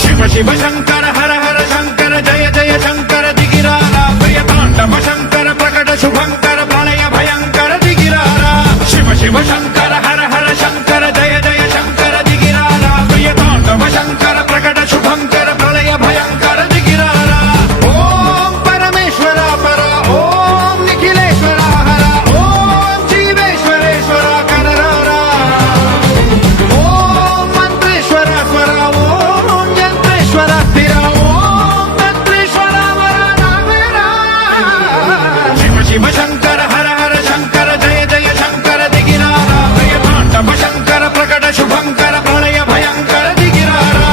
శివ శివ శంకర హర హర శంకర జయ జయ శంకర దిగిరారా ప్రియతాండవ శంకర ప్రకట శుభంకర ప్రళయ భయంకర దిగిరారా శివ శివ శంకర హర హర శంకర జయ జయ శంకర దిగిరారా ప్రియతాండవ శంకర ప్రకట శుభంకర ప్రళయ భయంకర దిగిరారా ఓం పరమేశ్వర పర ఓం నిఖిలేశ్వర హర ఓం జీవేశ్వరేశ్వర కరరారా ఓం మంత్రేశ్వర స్వర ఓం యంత్రేశ్వర స్థిర ఓం తంత్రేశ్వర వరదావేరా శివ శివ శంకర హర హర శంకర జయ జయ శంకర దిగిరారా ప్రియతాండవ శంకర ప్రకట శుభంకర ప్రళయ భయంకర దిగిరారా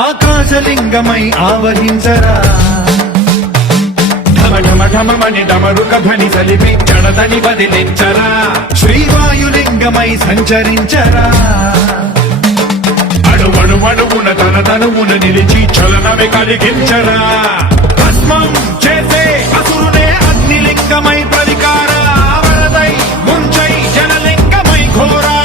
ఆకాశలింగమై ఆవహించరా ఢమ ఢమ ఢమమని డమరుక ధ్వని సలిపి జడదని వదిలించరా శ్రీవాయులింగమై సంచరించరా అణువణువున తన తనువున నిలిచి చలనమే కలిగించరా భస్మం చేసే అసురునే అగ్నిలింగమై ప్రతికార వరదై ముంచై జనలింగమై ఘోరా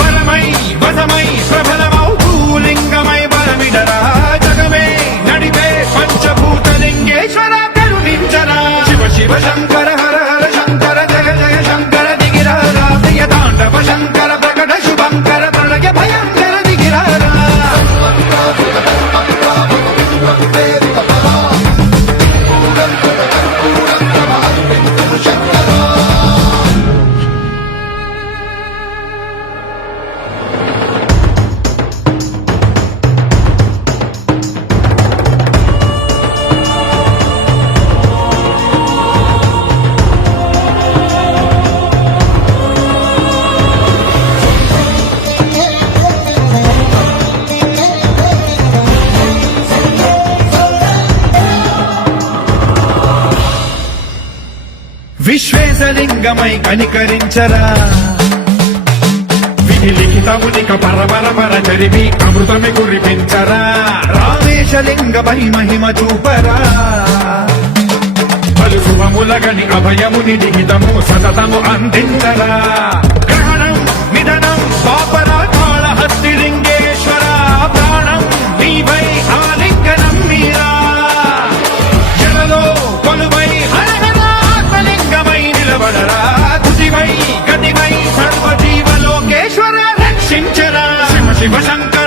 వరమై వసమై ప్రబలమౌ భూలింగమై బలమిడరా జగమే నడిపే పంచభూతలింగేశ్వర కరుణించరా శివ శివ శంకర హర హర శంకర జయ జయ శంకర దిగిరారా ప్రియతాండవ శంకర ప్రకట శుభంకర ప్రళయ భయంకర దిగిరారా విశ్వేశలింగమై కనికరించరా విధి లిఖితమునిక పరపర చరివి అమృతమి కురిపించరా రామేశలింగమై మహిమ చూపరా పలు శుభములగని అభయముని లిఖితము సతతము అందించరా గ్రహణం నిధనం పాపరా కాళహస్తి లింగేశ్వర ప్రాణం నీవై ఆలింగనం మీరా జలలో కొలువై నిలబడరా తుదివై గతివై సర్వజీవలోకేశ్వర రక్షించరా శివ శివ శంకర